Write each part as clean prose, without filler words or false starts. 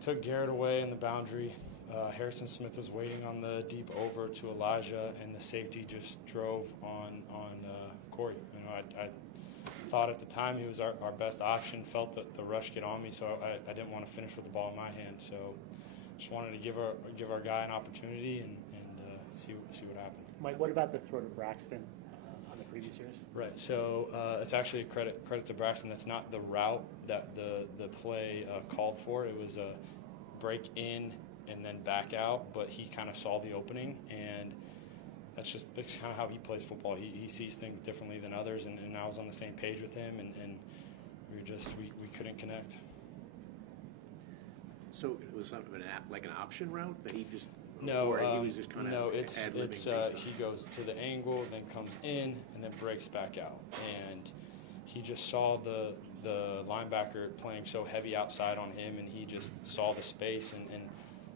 took Garrett away in the boundary. Harrison Smith was waiting on the deep over to Elijah, and the safety just drove on Corey. You know, I thought at the time he was our best option, felt the rush get on me, so I didn't want to finish with the ball in my hand. So just wanted to give our guy an opportunity and see what happened. Mike, what about the throw to Braxton on the previous years? Right. So it's actually a credit to Braxton. That's not the route that the play called for. It was a break in and then back out, but he kind of saw the opening, and that's kind of how he plays football. He sees things differently than others, and I was on the same page with him, and we couldn't connect. So it was something like an option route that he just no, or he was just kind of no. It's he goes to the angle, then comes in, and then breaks back out, and he just saw the linebacker playing so heavy outside on him, and he just saw the space, and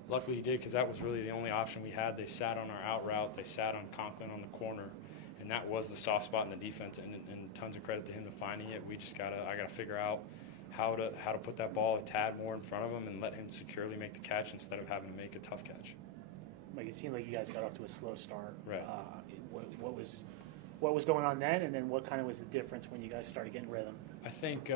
luckily he did, because that was really the only option we had. They sat on our out route. They sat on Conklin on the corner, and that was the soft spot in the defense, and tons of credit to him to finding it. I got to figure out how to put that ball a tad more in front of him and let him securely make the catch instead of having to make a tough catch. Like, it seemed like you guys got off to a slow start. Right. What was going on then, and then what kind of was the difference when you guys started getting rhythm? I think,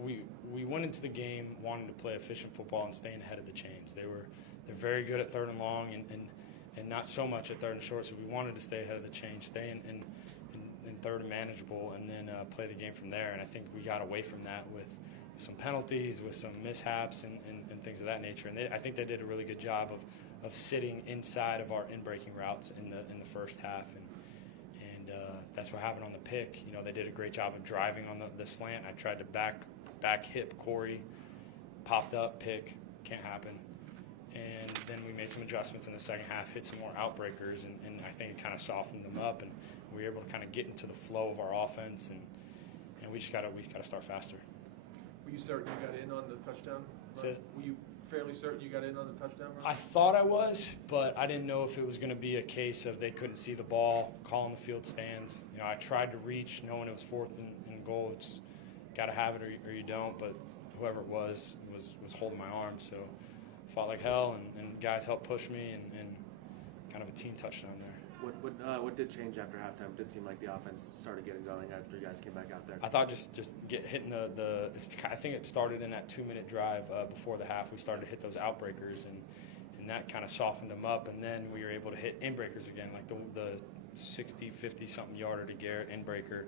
we went into the game wanting to play efficient football and staying ahead of the chains. They're very good at third and long and not so much at third and short, so we wanted to stay ahead of the chain, stay in third and manageable, and then play the game from there. And I think we got away from that with some penalties, with some mishaps and things of that nature. And I think they did a really good job of sitting inside of our in-breaking routes in the first half. And that's what happened on the pick. You know, they did a great job of driving on the slant. I tried to back hip Corey, popped up, pick, can't happen. And then we made some adjustments in the second half, hit some more outbreakers, and I think it kind of softened them up, and we were able to kind of get into the flow of our offense, and we just got to start faster. Were you certain you got in on the touchdown run? Were you fairly certain you got in on the touchdown run? I thought I was, but I didn't know if it was going to be a case of they couldn't see the ball, calling the field stands. You know, I tried to reach, knowing it was fourth and goal. It's got to have it or you don't, but whoever it was holding my arm, so I fought like hell, and guys helped push me, and kind of a team touchdown there. What did change after halftime? It did seem like the offense started getting going after you guys came back out there. I thought just hitting I think it started in that 2-minute drive before the half. We started to hit those outbreakers, and that kind of softened them up. And then we were able to hit inbreakers again, like the 60, 50-something yarder to Garrett inbreaker.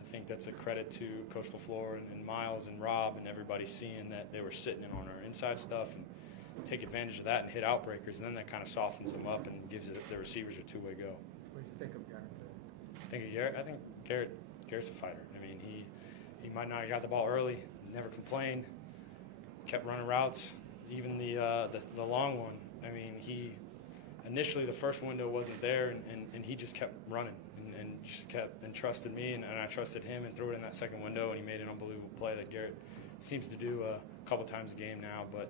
I think that's a credit to Coach LaFleur and Miles and Rob and everybody seeing that they were sitting in on our inside stuff and take advantage of that and hit outbreakers, and then that kind of softens them up and gives the receivers a two-way go. What do you think of Garrett? I think Garrett's a fighter. I mean, he might not have got the ball early, never complained, kept running routes, even the long one. I mean, he initially the first window wasn't there, and he just kept running and just kept and trusted me, and I trusted him and threw it in that second window, and he made an unbelievable play that Garrett seems to do a couple times a game now, but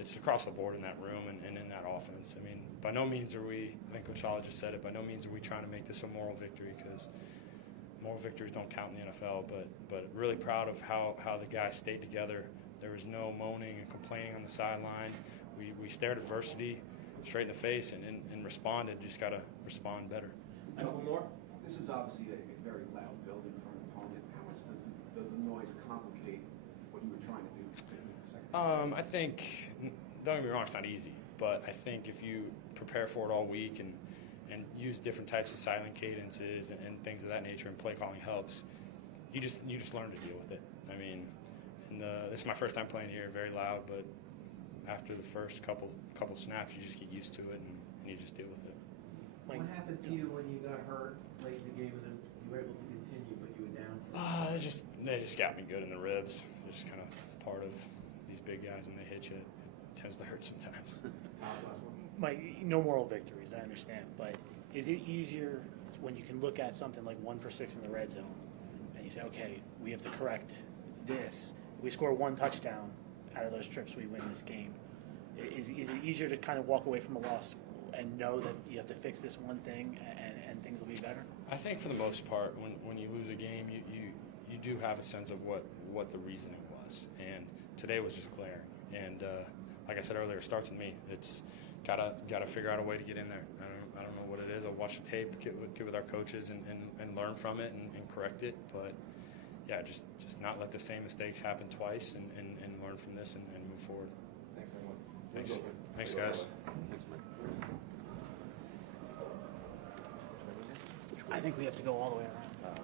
it's across the board in that room and in that offense. I mean, by no means are we, I think Coach Hall just said it, by no means are we trying to make this a moral victory, because moral victories don't count in the NFL, but really proud of how the guys stayed together. There was no moaning and complaining on the sideline. We stared adversity straight in the face and responded. Just got to respond better. A couple more. This is obviously a very loud building for an opponent. How much does the noise complicate what you were trying to do? I think, don't get me wrong, it's not easy, but I think if you prepare for it all week and use different types of silent cadences and things of that nature, and play calling helps, you just learn to deal with it. I mean, this is my first time playing here, very loud, but after the first couple snaps, you just get used to it and you just deal with it. What happened to you when you got hurt late in the game and then you were able to continue, but you were down? They just got me good in the ribs. They're just kind of part of these big guys. When they hit you, it tends to hurt sometimes. Mike, no moral victories, I understand, but is it easier when you can look at something like 1 for 6 in the red zone and you say, okay, we have to correct this. If we score one touchdown out of those trips, we win this game. Is it easier to kind of walk away from a loss and know that you have to fix this one thing and things will be better? I think for the most part, when you lose a game, you do have a sense of what the reasoning was, and today was just glaring. And like I said earlier, it starts with me. It's gotta figure out a way to get in there. I don't know what it is. I'll watch the tape, get with our coaches, and learn from it and correct it. But yeah, just not let the same mistakes happen twice, and learn from this and move forward. Thanks very much. Thanks. Thanks, guys. Thanks, Mike. I think we have to go all the way around.